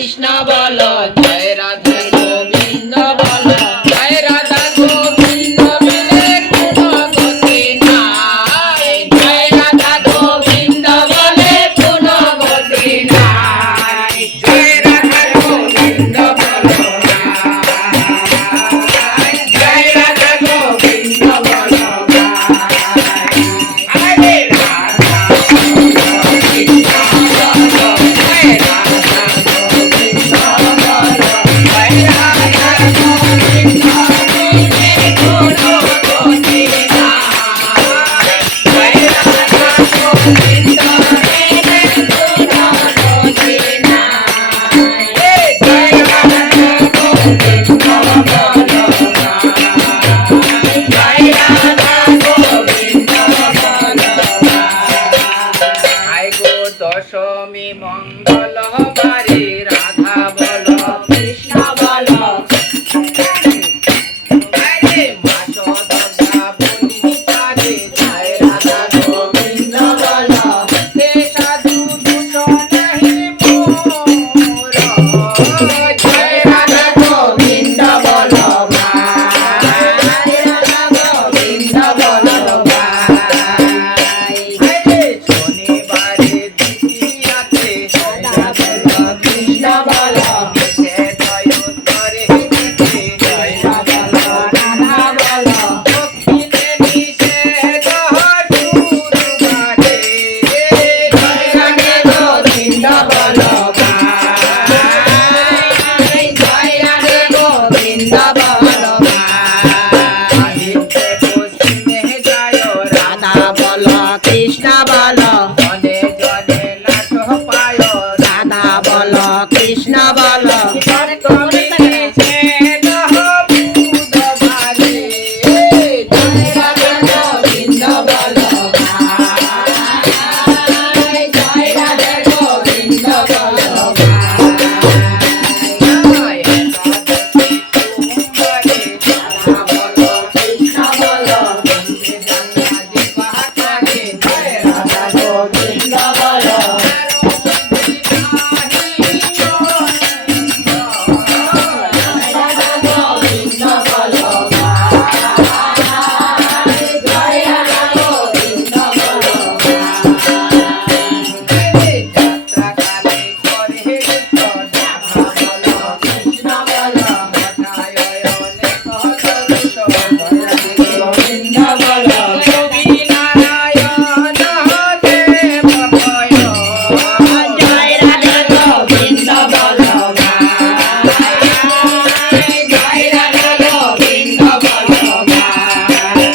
কৃষ্ণ বলো, জয় রাধা গোবিন্দ বলো, জয় রাধা গোবিন্দ মিলে কোনো গতি নাই, জয় রাধা গোবিন্দ বলে কোনো গতি নাই, জয় রাধা গোবিন্দ বলো নাই, জয় রাধা গোবিন্দ বলো নাই। আরে রাধা গোবিন্দ বলো, জয় রাধা গোবিন্দ বলো, জয় রাধা গোবিন্দ মিলে কোনো গতি নাই, জয় রাধা গোবিন্দ মিলে কোনো গতি নাই, জয় রাধা গোবিন্দ বলো নাই, জয় রাধা গোবিন্দ বলো নাই। আয় গো দশমী মঙ্গল বারে রাধা বলো কৃষ্ণ বলো, আরে মাস দুর্গা বনিতারে জয় রাধা গোবিন্দ বলো, হে সাধু দূষণ নাহি মোর, জয় রাধা গোবিন্দ বলো ভাই, রাধা গোবিন্দ বলো ভাই। আরে শনিবারে দ্বিতীয়াতে রাধা বলো কৃষ্ণ বলো, সে জয় উত্তরে দিতে জয় রাধা রাধা বলো, দক্ষিণে নিষেধ গুরুবারে জয় রাধা গোবিন্দ বলো ভাই, জয় রাধা গোবিন্দ বলো ভাই। পশ্চিমে যায় রাধা বলো কৃষ্ণ বলো, জনে জনে লাঠ পায় রাধা বলো কৃষ্ণ বলো, করি নিষেধ বুধবারে জয় রাধা গোবিন্দ বলো ভাই, জয় রাধা গোবিন্দ বলো ভাই। একাদশী সোমবারে রাধা বলো কৃষ্ণ বলো, বন্দে জন্মাদি পাঠাকে জয় রাধা গোবিন্দ বলো, জয় রাধা গোবিন্দ বলো ভাই, জয় রাধা গোবিন্দ বলো ভাই। যাত্রাকালে করে রাধা বলো কৃষ্ণ বলো, ঘটায় অনেক দোষ গোবিন্দ বলো, কবি নারায়ণ দেব ভয়, জয় রাধা গোবিন্দ বলো ভাই, জয় রাধা গোবিন্দ বলো ভাই।